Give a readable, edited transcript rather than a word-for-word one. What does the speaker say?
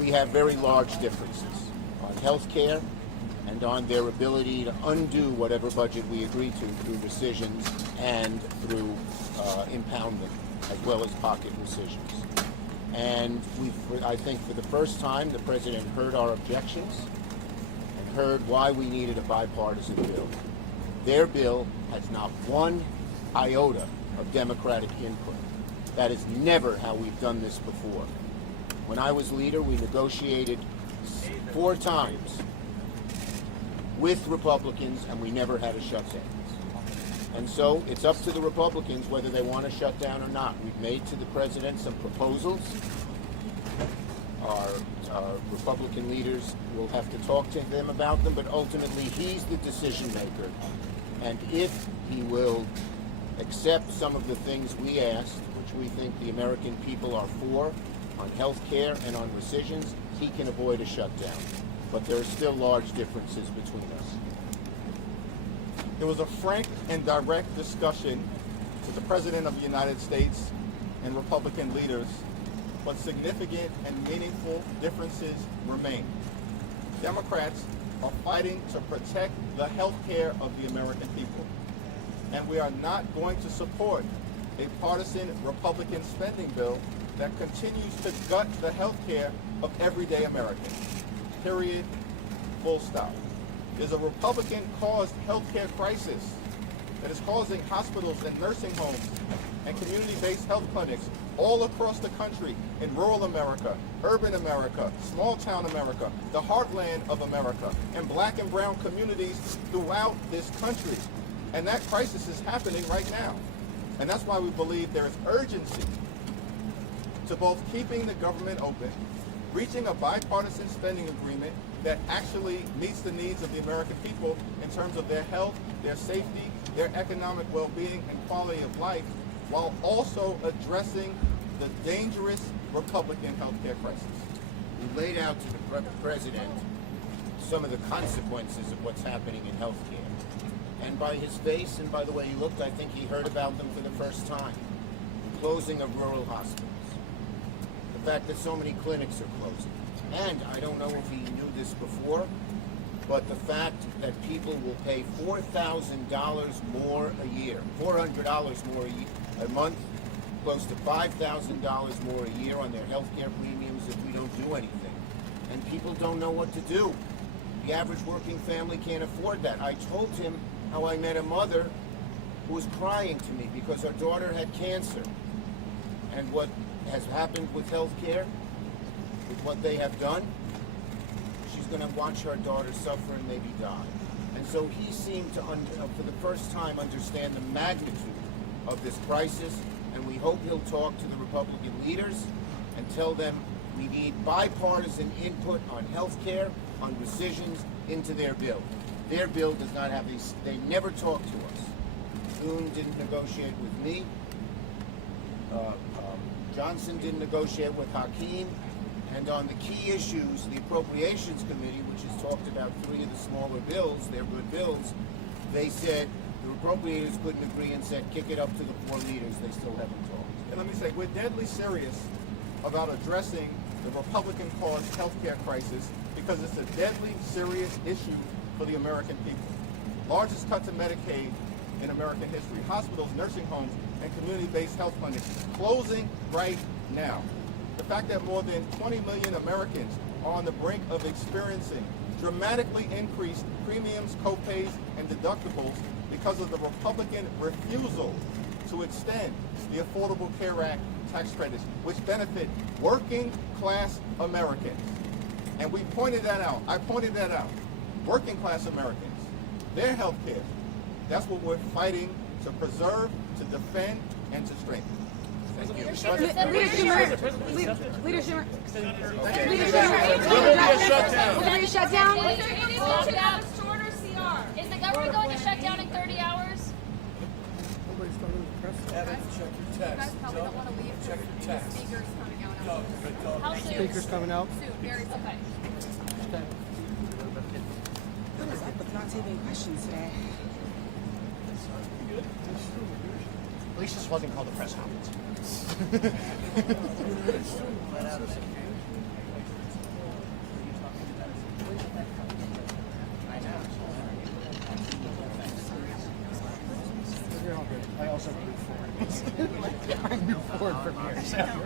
we have very large differences on health care and on their ability to undo whatever budget we agree to through rescissions and through impoundment, as well as pocket rescissions. And I think for the first time, the President heard our objections and heard why we needed a bipartisan bill. Their bill has not one iota of Democratic input. That is never how we've done this before. When I was leader, we negotiated 4 times with Republicans, and we never had a shutdown. And so it's up to the Republicans whether they want to shut down or not. We've made to the President some proposals. Our Republican leaders will have to talk to him about them, but ultimately he's the decision maker. And if he will accept some of the things we asked, which we think the American people are for, on health care and on rescissions, he can avoid a shutdown. But there are still large differences between us. There was a frank and direct discussion with the President of the United States and Republican leaders, but significant and meaningful differences remain. Democrats are fighting to protect the health care of the American people, and we are not going to support a partisan Republican spending bill that continues to gut the health care of everyday Americans. Period. Full stop. There's a Republican-caused healthcare crisis that is causing hospitals and nursing homes and community-based health clinics all across the country, in rural America, urban America, small-town America, the heartland of America, and black and brown communities throughout this country. And that crisis is happening right now. And that's why we believe there is urgency to both keeping the government open, reaching a bipartisan spending agreement that actually meets the needs of the American people in terms of their health, their safety, their economic well-being and quality of life, while also addressing the dangerous Republican healthcare crisis. We laid out to the President some of the consequences of what's happening in health care. And by his face and by the way he looked, I think he heard about them for the first time. The closing of rural hospitals. The fact that so many clinics are closing. And I don't know if he knew this before, but the fact that people will pay $4,000 more a year, $400 more a month, close to $5,000 more a year on their health care premiums if we don't do anything. And people don't know what to do. The average working family can't afford that. I told him how I met a mother who was crying to me because her daughter had cancer. And what has happened with health care, with what they have done, she's going to watch her daughter suffer and maybe die. And so he seemed to, for the first time, understand the magnitude of this crisis, and we hope he'll talk to the Republican leaders and tell them we need bipartisan input on health care, on rescissions, into their bill. Their bill does not have these, they never talk to us. Thune didn't negotiate with me. Johnson didn't negotiate with Hakeem. And on the key issues, the Appropriations Committee, which has talked about 3 of the smaller bills, they're good bills, they said the appropriators couldn't agree and said kick it up to the 4 leaders. They still haven't talked. And let me say, we're deadly serious about addressing the Republican-caused health care crisis because it's a deadly serious issue for the American people. Largest cut to Medicaid in American history. Hospitals, nursing homes, and community-based health clinics closing right now. The fact that more than 20 million Americans are on the brink of experiencing dramatically increased premiums, copays, and deductibles because of the Republican refusal to extend the Affordable Care Act tax credits, which benefit working class Americans. And we pointed that out. I pointed that out. Working class Americans, their health care, that's what we're fighting to preserve, to defend, and to strengthen. Thank you. Leader Schumer. We're going to shut down. Is there any talk about shorter CR? Is the government going to shut down in 30 hours? Check your text. Check your text. Speaker's coming out. How soon? Speaker's coming out. Soon, very soon. Okay. What is up with not taking questions today? At least this wasn't called a press conference. I also root for it. I root for it from here. So.